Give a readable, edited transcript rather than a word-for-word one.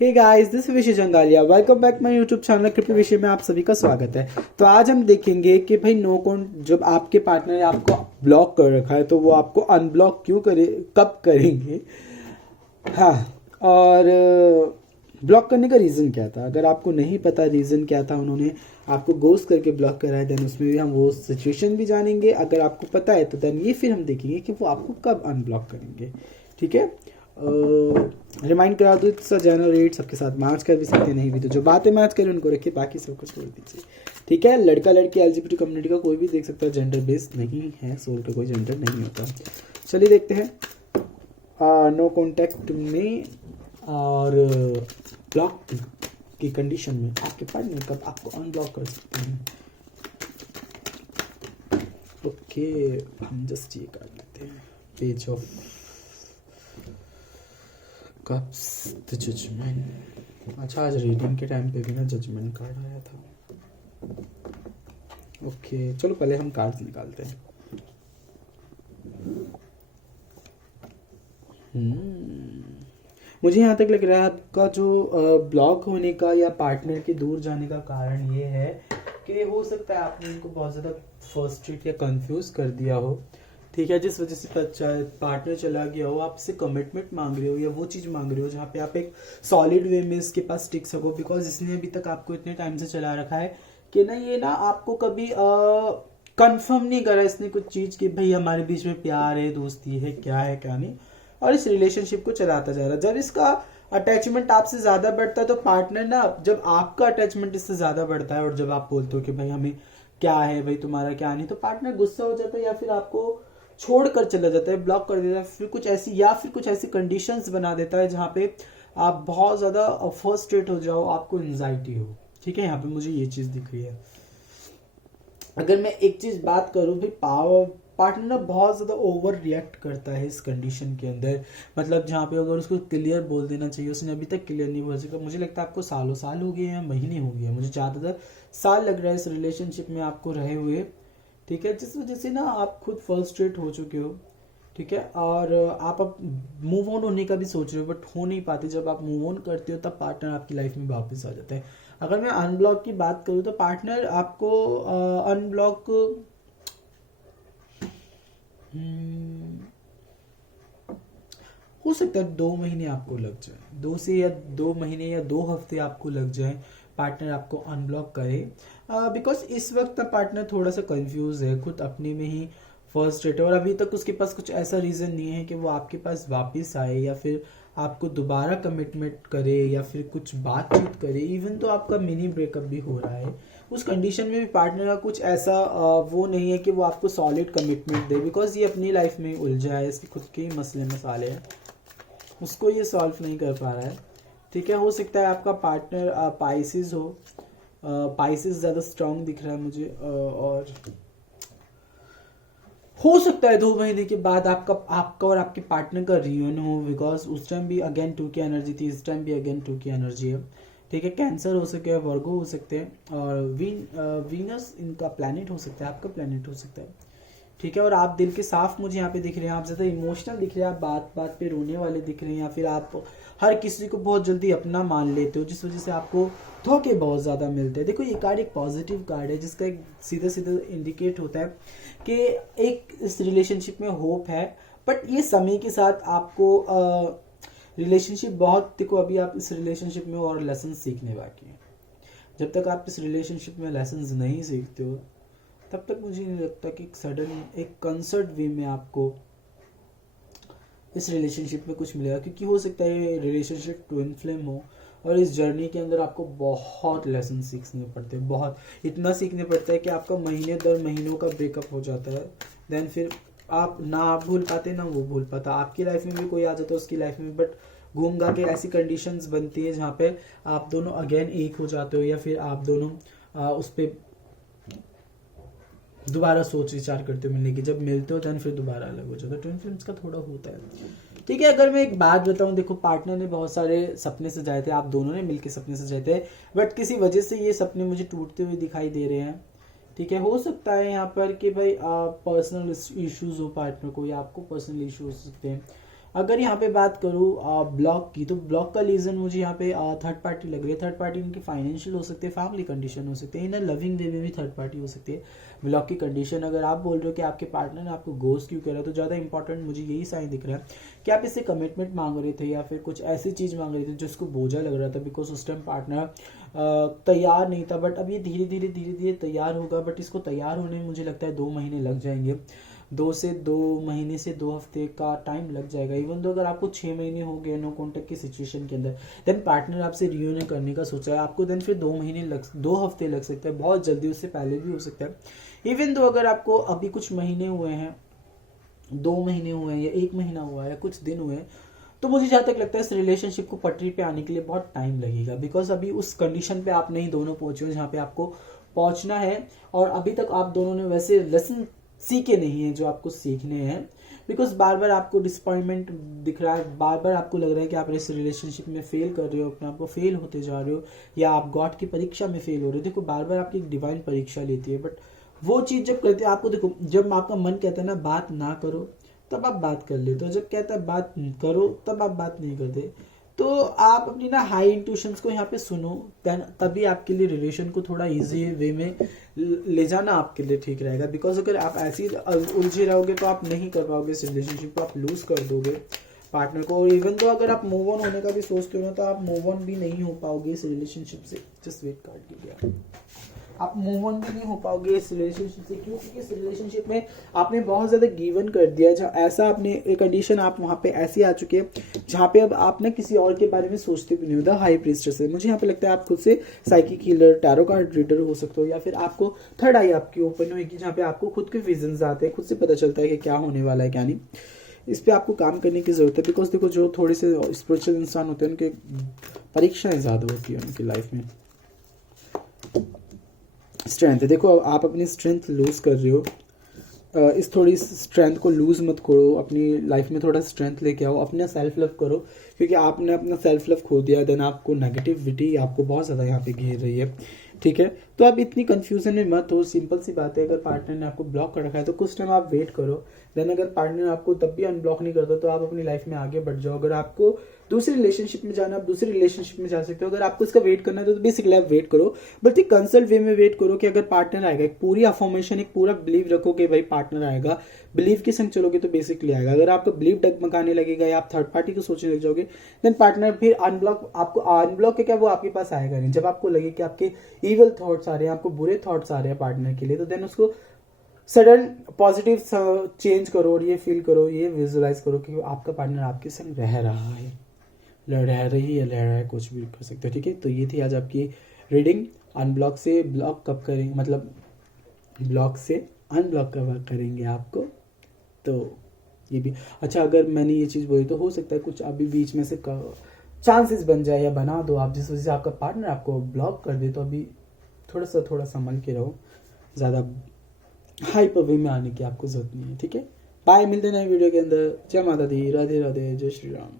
Hey guys, this Vishesh Jangalia. Welcome back my YouTube channel कृपया विषय में आप सभी का स्वागत है। तो आज हम देखेंगे कि भाई नो कौन जब आपके पार्टनर ने आपको ब्लॉक कर रखा है तो वो आपको अनब्लॉक क्यों करे, कब करेंगे। हाँ, और ब्लॉक करने का रीज़न क्या था। अगर आपको नहीं पता रीज़न क्या था, उन्होंने आपको गोस्ट करके ब्लॉक करा है, देन उसमें भी हम वो सिचुएशन भी जानेंगे। अगर आपको पता है तो देन ये फिर हम देखेंगे कि वो आपको कब अनब्लॉक करेंगे। ठीक है, रिमाइंड करा दो, जनरेट सबके साथ मैच कर भी सकते नहीं भी, तो जो बातें मैच करें उनको रखिए, बाकी सबको छोड़ दीजिए। ठीक है, लड़का लड़की एलजीबीटी कम्युनिटी का कोई भी देख सकता है, जेंडर बेस्ड नहीं है, सोल का कोई जेंडर नहीं होता। चलिए देखते हैं नो कॉन्टैक्ट में और ब्लॉक की कंडीशन में आपके पार्टनर कब आपको अनब्लॉक कर सकते हैं। ओके, हम जस्ट ये कर लेते हैं, page of cups the judgement. अच्छा, आज रीडिंग के टाइम पे भी ना जजमेंट कार्ड आया था। ओके, चलो पहले हम कार्ड्स निकालते हैं। मुझे यहाँ तक लग रहा है आपका जो ब्लॉक होने का या पार्टनर के दूर जाने का कारण ये है कि हो सकता है आपने इनको बहुत ज़्यादा फ्रस्ट्रेट या कंफ्यूज कर दिया हो। ठीक है, जिस वजह से पार्टनर चला गया हो, आपसे कमिटमेंट मांग रहे हो या वो चीज़ मांग रहे हो जहाँ पे आप एक सॉलिड वे में इसके पास टिक सको, बिकॉज इसने अभी तक आपको इतने टाइम से चला रखा है कि ना ये ना आपको कभी कंफर्म नहीं करा इसने कुछ चीज़ कि भाई हमारे बीच में प्यार है, दोस्ती है, क्या है क्या नहीं, और इस रिलेशनशिप को चलाता जा रहा है। जब इसका अटैचमेंट आपसे ज़्यादा बढ़ता है तो पार्टनर ना, जब आपका अटैचमेंट इससे ज़्यादा बढ़ता है और जब आप बोलते हो कि भाई हमें क्या है, भाई तुम्हारा क्या नहीं, तो पार्टनर गुस्सा हो जाता है या फिर आपको छोड़ कर चला जाता है, ब्लॉक कर देता है, फिर कुछ ऐसी कंडीशंस बना देता है जहाँ पे आप बहुत ज़्यादा फ्रस्ट्रेट हो जाओ, आपको एंजाइटी हो। ठीक है, यहाँ पे मुझे ये चीज़ दिख रही है। अगर मैं एक चीज़ बात करूँ भाई, पार्टनर ना बहुत ज़्यादा ओवर रिएक्ट करता है इस कंडीशन के अंदर। मतलब जहाँ पे अगर उसको क्लियर बोल देना चाहिए, उसने अभी तक क्लियर नहीं बोल सका। मुझे लगता है आपको सालों साल हो गए हैं, महीने हो गए हैं, मुझे ज़्यादातर साल लग रहा है इस रिलेशनशिप में आपको रहे हुए। ठीक है, जिस वजह से ना आप खुद फ्रस्ट्रेट हो चुके हो। ठीक है, और आप अब मूव ऑन होने का भी सोच रहे हो बट हो नहीं पाते। जब आप मूव ऑन करते हो तब पार्टनर आपकी लाइफ में वापस आ जाता है। अगर मैं अनब्लॉक की बात करूँ तो पार्टनर आपको अनब्लॉक हो सकता है 2 महीने आपको लग जाए, 2 महीने या 2 हफ्ते आपको लग जाए पार्टनर आपको अनब्लॉक करे। बिकॉज इस वक्त पार्टनर थोड़ा सा कंफ्यूज है, खुद अपने में ही फर्स्ट रेट है, और अभी तक उसके पास कुछ ऐसा रीज़न नहीं है कि वो आपके पास वापस आए या फिर आपको दोबारा कमिटमेंट करे या फिर कुछ बातचीत करे। इवन तो आपका मिनी ब्रेकअप भी हो रहा है, उस कंडीशन में भी पार्टनर का कुछ ऐसा वो नहीं है कि वो आपको सॉलिड कमिटमेंट दे, बिकॉज ये अपनी लाइफ में उलझा है, इसके खुद के ही मसले मसाले हैं, उसको ये सॉल्व नहीं कर पा रहा है। ठीक है, हो सकता है आपका पार्टनर पाइसिस हो, पाइसिस ज़्यादा स्ट्रांग दिख रहा है मुझे, और हो सकता है 2 महीने के बाद आपका और आपके पार्टनर का रियूनियन हो, बिकॉज उस टाइम भी अगेन 2 की एनर्जी थी, इस टाइम भी अगेन 2 की एनर्जी है। ठीक है, कैंसर हो सकता है, वर्गो हो सकते हैं, और वीनस इनका प्लैनेट हो सकता है, आपका प्लैनेट हो सकता है। ठीक है, और आप दिल के साफ मुझे यहाँ पे दिख रहे हैं, आप ज़्यादा इमोशनल दिख रहे हैं, आप बात बात पे रोने वाले दिख रहे हैं, या फिर आप हर किसी को बहुत जल्दी अपना मान लेते हो, जिस वजह से आपको धोखे बहुत ज़्यादा मिलते हैं। देखो, ये कार्ड एक पॉजिटिव कार्ड है जिसका एक सीधा सीधा इंडिकेट होता है कि एक इस रिलेशनशिप में होप है, बट ये समय के साथ आपको रिलेशनशिप बहुत, देखो अभी आप इस रिलेशनशिप में और लेसन सीखने बाकी हैं। जब तक आप इस रिलेशनशिप में लेसन नहीं सीखते हो तब तक मुझे नहीं लगता कि सडन एक कंसर्ट वे में आपको इस रिलेशनशिप में कुछ मिलेगा, क्योंकि हो सकता है ये रिलेशनशिप ट्विन फ्लेम हो और इस जर्नी के अंदर आपको बहुत लेसन सीखने पड़ते हैं, बहुत इतना सीखने पड़ता है कि आपका महीने दर महीनों का ब्रेकअप हो जाता है। देन फिर आप ना भूल पाते ना वो भूल पाता, आपकी लाइफ में भी कोई आ जाता है उसकी लाइफ में, बट घूम गा के ऐसी कंडीशंस बनती है जहाँ पे आप दोनों अगेन एक हो जाते हो, या फिर आप दोनों उस पर दोबारा सोच विचार करते हो मिलने की, जब मिलते हो देन फिर दोबारा अलग हो जाता है। ट्विन फिल्म्स का थोड़ा होता है। ठीक है, अगर मैं एक बात बताऊं, देखो पार्टनर ने बहुत सारे सपने सजाए थे, आप दोनों ने मिलकर सपने सजाए थे, बट किसी वजह से ये सपने मुझे टूटते हुए दिखाई दे रहे हैं। ठीक है, हो सकता है यहाँ पर कि भाई पर्सनल इश्यूज हो पार्टनर को, या आपको पर्सनल इशू हो सकते हैं, अगर यहाँ पे बात करूँ ब्लॉक की, तो ब्लॉक का रीज़न मुझे यहाँ पे थर्ड पार्टी लग रही है। थर्ड पार्टी उनकी फाइनेंशियल हो सकती है, फैमिली कंडीशन हो सकती है, इन लविंग वे में भी थर्ड पार्टी हो सकती है। ब्लॉक की कंडीशन, अगर आप बोल रहे हो कि आपके पार्टनर ने आपको गोस्ट क्यों करा, तो ज़्यादा इंपॉर्टेंट मुझे यही साइन दिख रहा है कि आप इससे कमिटमेंट मांग रहे थे या फिर कुछ ऐसी चीज़ मांग रहे थे जिसको बोझा लग रहा था, बिकॉज उस टाइम पार्टनर तैयार नहीं था। बट अब ये धीरे धीरे तैयार होगा, बट इसको तैयार होने में मुझे लगता है 2 महीने लग जाएंगे। 2 महीने से 2 हफ्ते का टाइम लग जाएगा। इवन तो अगर आपको 6 महीने हो गए नो कॉन्टेक्ट की सिचुएशन के अंदर, देन पार्टनर आपसे रियूनियन करने का सोचा है, आपको देन फिर 2 हफ्ते लग सकते हैं, बहुत जल्दी, उससे पहले भी हो सकता है। इवन तो अगर आपको अभी कुछ महीने हुए हैं, 2 महीने हुए हैं या 1 महीना हुआ है, कुछ दिन हुए हैं, तो मुझे जहाँ तक लगता है इस रिलेशनशिप को पटरी पे आने के लिए बहुत टाइम लगेगा। बिकॉज अभी उस कंडीशन पे आप नहीं दोनों पहुंचे हो जहाँ पे आपको पहुंचना है, और अभी तक आप दोनों ने वैसे लेसन सीखे नहीं है जो आपको सीखने हैं। बिकॉज बार बार आपको डिसअपॉइंटमेंट दिख रहा है, बार बार आपको लग रहा है कि आप इस रिलेशनशिप में फेल कर रहे हो, अपने आप को फेल होते जा रहे हो, या आप गॉड की परीक्षा में फेल हो रहे हो। देखो बार बार आपकी एक डिवाइन परीक्षा लेती है, बट वो चीज़ जब करते हैं आपको, देखो जब आपका मन कहता है ना बात ना करो, तब आप बात कर लेते हो, जब कहता है बात करो तब आप बात नहीं करते। तो आप अपनी ना हाई इंट्यूशंस को यहाँ पे सुनो, देन तभी आपके लिए रिलेशन को थोड़ा इजी वे में ले जाना आपके लिए ठीक रहेगा। बिकॉज अगर आप ऐसे ही उलझे रहोगे तो आप नहीं कर पाओगे इस रिलेशनशिप को, आप लूज कर दोगे पार्टनर को। और इवन तो अगर आप मूव ऑन होने का भी सोचते हो ना, तो आप मूव ऑन भी नहीं हो पाओगे इस रिलेशनशिप से। जस्ट वेट कार्ड लीजिए, आप मूव ऑन भी नहीं हो पाओगे इस रिलेशनशिप से। क्यों? क्योंकि इस रिलेशनशिप में आपने बहुत ज़्यादा गिवन कर दिया, जहाँ ऐसा आपने एक कंडीशन आप वहाँ पे ऐसी आ चुके हैं जहाँ पे अब आप ना किसी और के बारे में सोचते भी नहीं होता। हाई प्रीस्टेस है, मुझे यहाँ पे लगता है आप खुद से psychic healer, tarot card reader हो सकते हो, या फिर आपको थर्ड आई आपकी ओपन होगी जहाँ पे आपको खुद के विजन्स आते हैं, खुद से पता चलता है कि क्या होने वाला है क्या नहीं। इस पे आपको काम करने की ज़रूरत है। बिकॉज देखो जो थोड़े से स्पिरिचुअल इंसान होते हैं उनके परीक्षाएं ज़्यादा होती है उनकी लाइफ में। स्ट्रेंथ, देखो आप अपनी स्ट्रेंथ लूज कर रहे हो, इस थोड़ी स्ट्रेंथ को लूज मत करो, अपनी लाइफ में थोड़ा स्ट्रेंथ लेके आओ, अपना सेल्फ लव करो। क्योंकि आपने अपना सेल्फ लव खो दिया, देन आपको नेगेटिविटी आपको बहुत ज़्यादा यहाँ पे घेर रही है, ठीक है। तो आप इतनी कंफ्यूजन में मत हो, सिंपल सी बात है। अगर पार्टनर ने आपको ब्लॉक कर रखा है तो कुछ टाइम आप वेट करो, देन अगर पार्टनर आपको तब भी अनब्लॉक नहीं करता तो आप अपनी लाइफ में आगे बढ़ जाओ। अगर आपको दूसरी रिलेशनशिप में जाना, आप दूसरी रिलेशनशिप में जा सकते हो। अगर आपको इसका वेट करना है तो बेसिकली आप वेट करो, बट एक कंसल्ट वे में वेट करो कि अगर पार्टनर आएगा, एक पूरी अफर्मेशन, एक पूरा बिलीव रखो कि भाई पार्टनर आएगा, बिलीव के संग चलोगे तो बेसिकली आएगा। अगर आपका बिलीव डगमगाने लगेगा या आप थर्ड पार्टी को सोचने लग जाओगे, देन पार्टनर फिर अनब्लॉक, आपको अनब्लॉक के क्या वो आपके पास आएगा नहीं। जब आपको लगे कि आपके इवल थॉट्स आ रहे हैं, आपको बुरे थॉट्स आ रहे हैं पार्टनर के लिए, तो देन उसको सडन पॉजिटिव चेंज करो और ये फील करो, ये विजुअलाइज करो कि आपका पार्टनर आपके संग रह रहा है, रह रही है, रह रहा है, कुछ भी कर सकते हो, ठीक है। तो ये थी आज आपकी रीडिंग। अनब्लॉक से ब्लॉक कब करेंगे, मतलब ब्लॉक से अनब्लॉक कब करेंगे आपको, तो ये भी अच्छा। अगर मैंने ये चीज़ बोली तो हो सकता है कुछ अभी बीच में से चांसेस बन जाए या बना दो आप, जिस वजह से आपका पार्टनर आपको ब्लॉक कर दे। तो अभी थोड़ा संभल के रहो, ज़्यादा हाइपर वे में आने की आपको जरूरत नहीं है, ठीक है। बाय, मिलते हैं नए वीडियो के अंदर। जय माता दी, राधे राधे, जय श्री राम।